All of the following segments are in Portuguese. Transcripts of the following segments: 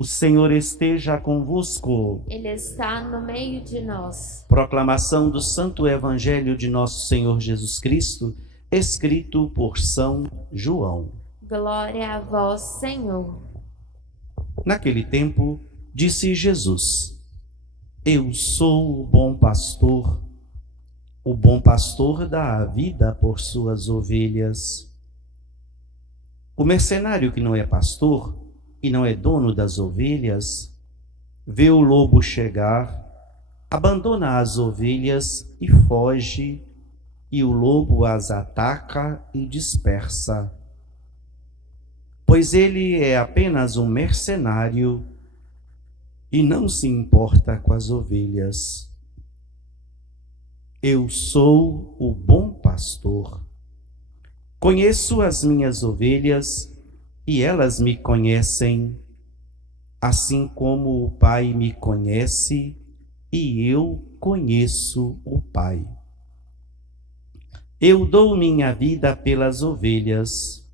O Senhor esteja convosco. Ele está no meio de nós. Proclamação do Santo Evangelho de Nosso Senhor Jesus Cristo, escrito por São João. Glória a vós, Senhor. Naquele tempo, disse Jesus: Eu sou o bom pastor dá a vida por suas ovelhas. O mercenário que não é pastor e não é dono das ovelhas, vê o lobo chegar, abandona as ovelhas e foge, e o lobo as ataca e dispersa. Pois ele é apenas um mercenário e não se importa com as ovelhas. Eu sou o bom pastor. Conheço as minhas ovelhas e elas me conhecem, assim como o Pai me conhece e eu conheço o Pai. Eu dou minha vida pelas ovelhas.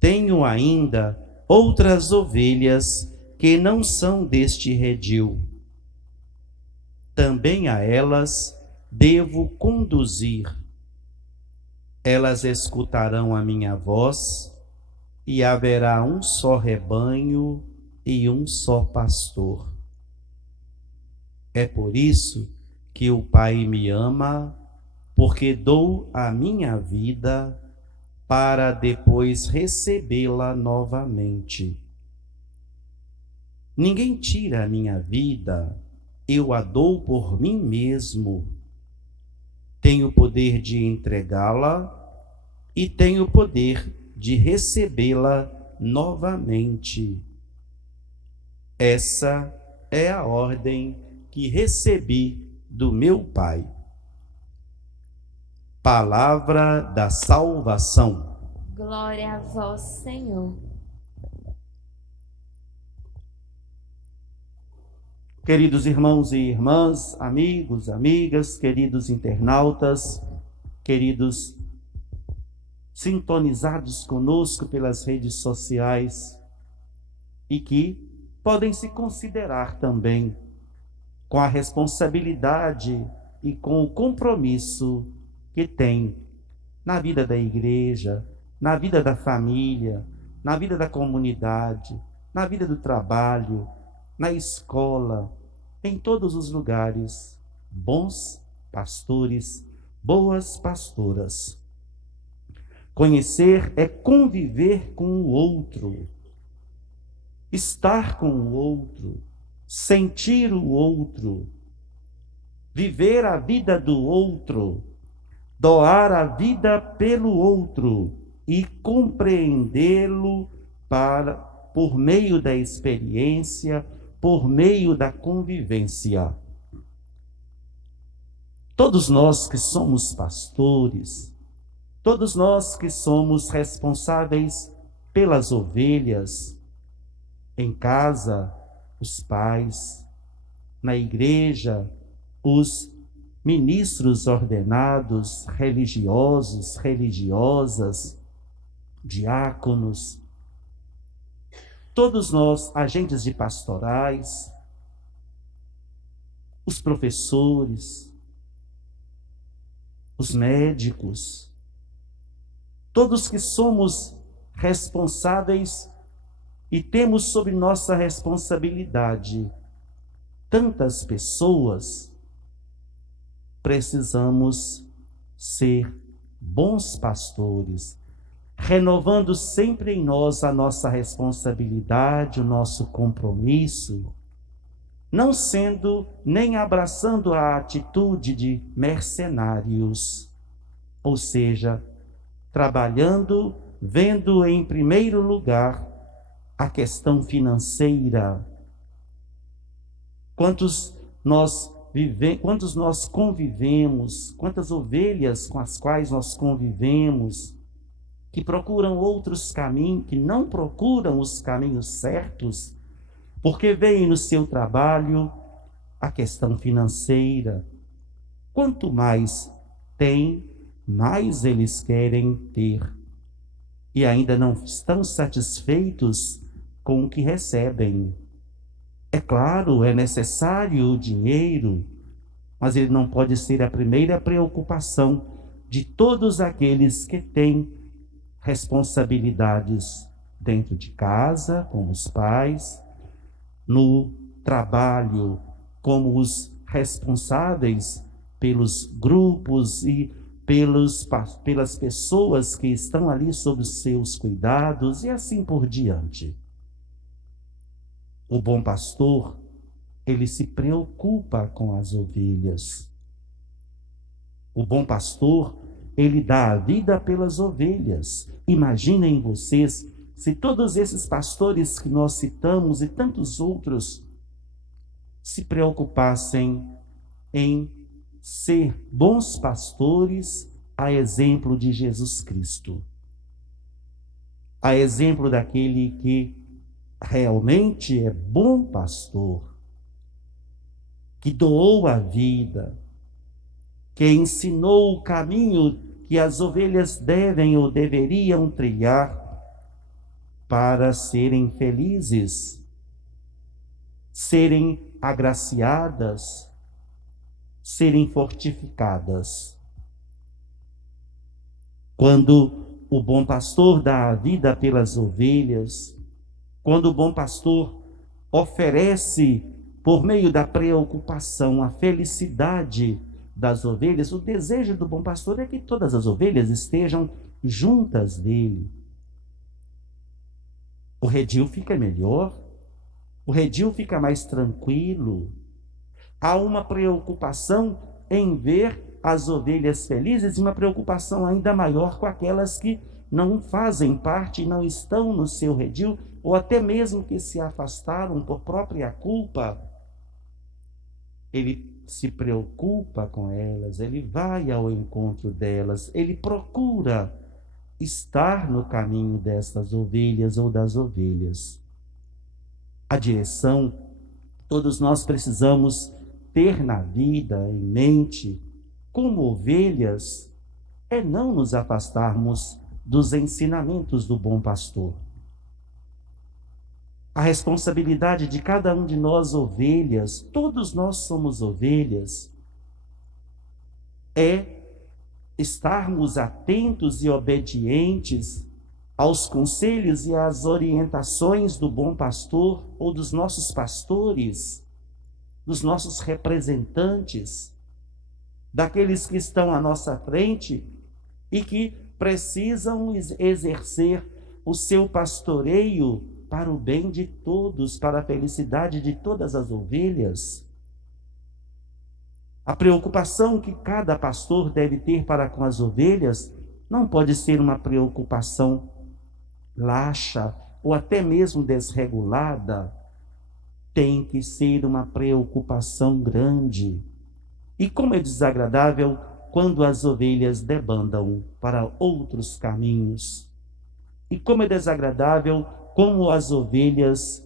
Tenho ainda outras ovelhas que não são deste redil. Também a elas devo conduzir. Elas escutarão a minha voz, e haverá um só rebanho e um só pastor. É por isso que o Pai me ama, porque dou a minha vida para depois recebê-la novamente. Ninguém tira a minha vida, eu a dou por mim mesmo. Tenho o poder de entregá-la e tenho o poder de recebê-la novamente. Essa é a ordem que recebi do meu Pai. Palavra da salvação. Glória a vós, Senhor. Queridos irmãos e irmãs, amigos, amigas, queridos internautas, queridos sintonizados conosco pelas redes sociais e que podem se considerar também com a responsabilidade e com o compromisso que tem na vida da igreja, na vida da família, na vida da comunidade, na vida do trabalho, na escola, em todos os lugares, bons pastores, boas pastoras. Conhecer é conviver com o outro, estar com o outro, sentir o outro, viver a vida do outro, doar a vida pelo outro e compreendê-lo por meio da experiência, por meio da convivência. Todos nós que somos pastores, todos nós que somos responsáveis pelas ovelhas, em casa, os pais, na igreja, os ministros ordenados, religiosos, religiosas, diáconos, todos nós, agentes de pastorais, os professores, os médicos, todos que somos responsáveis e temos sob nossa responsabilidade tantas pessoas, precisamos ser bons pastores, renovando sempre em nós a nossa responsabilidade, o nosso compromisso, não sendo nem abraçando a atitude de mercenários, ou seja, trabalhando, vendo em primeiro lugar a questão financeira. Quantos nós convivemos, quantas ovelhas com as quais nós convivemos, que procuram outros caminhos, que não procuram os caminhos certos, porque veem no seu trabalho a questão financeira. Quanto mais tem, mais eles querem ter. E ainda não estão satisfeitos com o que recebem. É claro, é necessário o dinheiro, mas ele não pode ser a primeira preocupação de todos aqueles que têm responsabilidades dentro de casa, com os pais, no trabalho, como os responsáveis pelos grupos e pelas pessoas que estão ali sob os seus cuidados e assim por diante. O bom pastor, ele se preocupa com as ovelhas. O bom pastor, ele dá a vida pelas ovelhas. Imaginem vocês se todos esses pastores que nós citamos e tantos outros se preocupassem em ser bons pastores a exemplo de Jesus Cristo. A exemplo daquele que realmente é bom pastor, que doou a vida, que ensinou o caminho que as ovelhas devem ou deveriam trilhar para serem felizes, serem agraciadas, serem fortificadas. Quando o bom pastor dá a vida pelas ovelhas, quando o bom pastor oferece, por meio da preocupação, a felicidade das ovelhas, o desejo do bom pastor é que todas as ovelhas estejam juntas dele. O redil fica melhor, o redil fica mais tranquilo. Há uma preocupação em ver as ovelhas felizes e uma preocupação ainda maior com aquelas que não fazem parte, não estão no seu redil, ou até mesmo que se afastaram por própria culpa. Ele se preocupa com elas, ele vai ao encontro delas, ele procura estar no caminho destas ovelhas ou das ovelhas. A direção, todos nós precisamos ter na vida em mente, como ovelhas, é não nos afastarmos dos ensinamentos do bom pastor. A responsabilidade de cada um de nós, ovelhas, todos nós somos ovelhas, é estarmos atentos e obedientes aos conselhos e às orientações do bom pastor ou dos nossos pastores, dos nossos representantes, daqueles que estão à nossa frente e que precisam exercer o seu pastoreio para o bem de todos, para a felicidade de todas as ovelhas. A preocupação que cada pastor deve ter para com as ovelhas não pode ser uma preocupação laxa ou até mesmo desregulada. Tem que ser uma preocupação grande. E como é desagradável quando as ovelhas debandam para outros caminhos. E como é desagradável como as ovelhas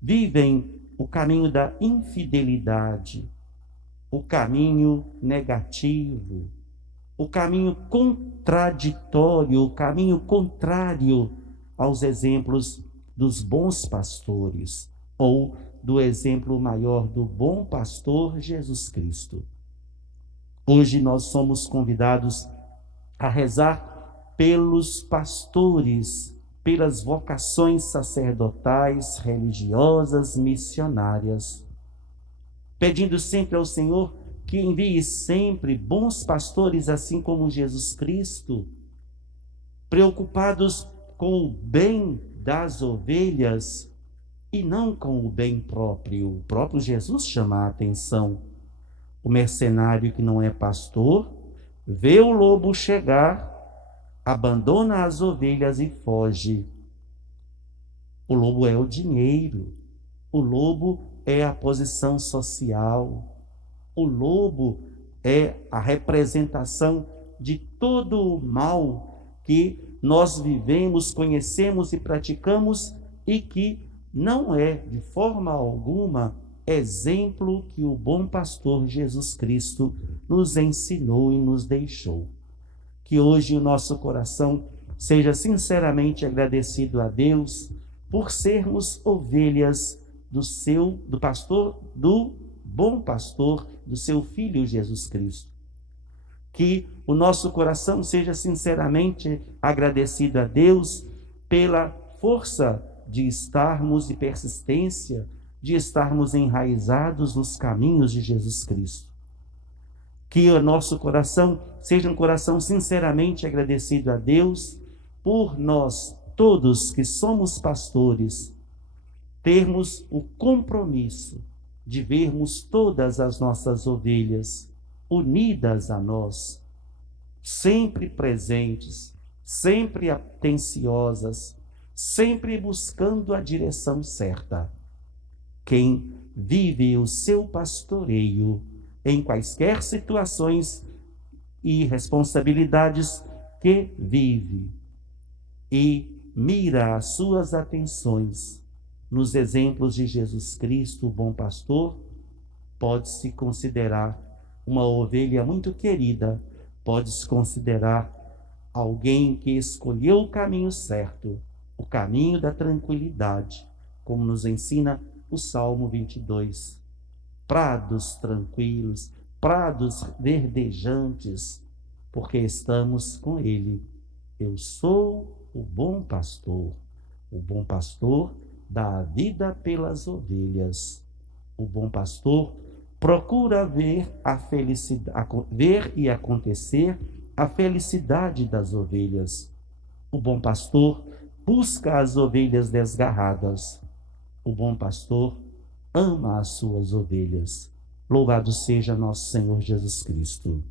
vivem o caminho da infidelidade, o caminho negativo, o caminho contraditório, o caminho contrário aos exemplos dos bons pastores, ou do exemplo maior do bom pastor Jesus Cristo. Hoje nós somos convidados a rezar pelos pastores, pelas vocações sacerdotais, religiosas, missionárias, pedindo sempre ao Senhor que envie sempre bons pastores, assim como Jesus Cristo, preocupados com o bem das ovelhas e não com o bem próprio. O próprio Jesus chama a atenção. O mercenário que não é pastor, vê o lobo chegar, abandona as ovelhas e foge. O lobo é o dinheiro, o lobo é a posição social, o lobo é a representação de todo o mal que nós vivemos, conhecemos e praticamos e que não é, de forma alguma, exemplo que o bom pastor Jesus Cristo nos ensinou e nos deixou. Que hoje o nosso coração seja sinceramente agradecido a Deus por sermos ovelhas do pastor, do bom pastor, do seu Filho Jesus Cristo. Que o nosso coração seja sinceramente agradecido a Deus pela força de estarmos e persistência de estarmos enraizados nos caminhos de Jesus Cristo. Que o nosso coração seja um coração sinceramente agradecido a Deus por nós, todos que somos pastores, termos o compromisso de vermos todas as nossas ovelhas unidas a nós, sempre presentes, sempre atenciosas, sempre buscando a direção certa. Quem vive o seu pastoreio em quaisquer situações e responsabilidades que vive e mira as suas atenções nos exemplos de Jesus Cristo, o bom pastor, pode-se considerar uma ovelha muito querida, pode-se considerar alguém que escolheu o caminho certo, o caminho da tranquilidade, como nos ensina o Salmo 22. Prados tranquilos, prados verdejantes, porque estamos com Ele. Eu sou o bom pastor dá a vida pelas ovelhas. O bom pastor procura ver e acontecer a felicidade das ovelhas. O bom pastor busca as ovelhas desgarradas. O bom pastor ama as suas ovelhas. Louvado seja nosso Senhor Jesus Cristo.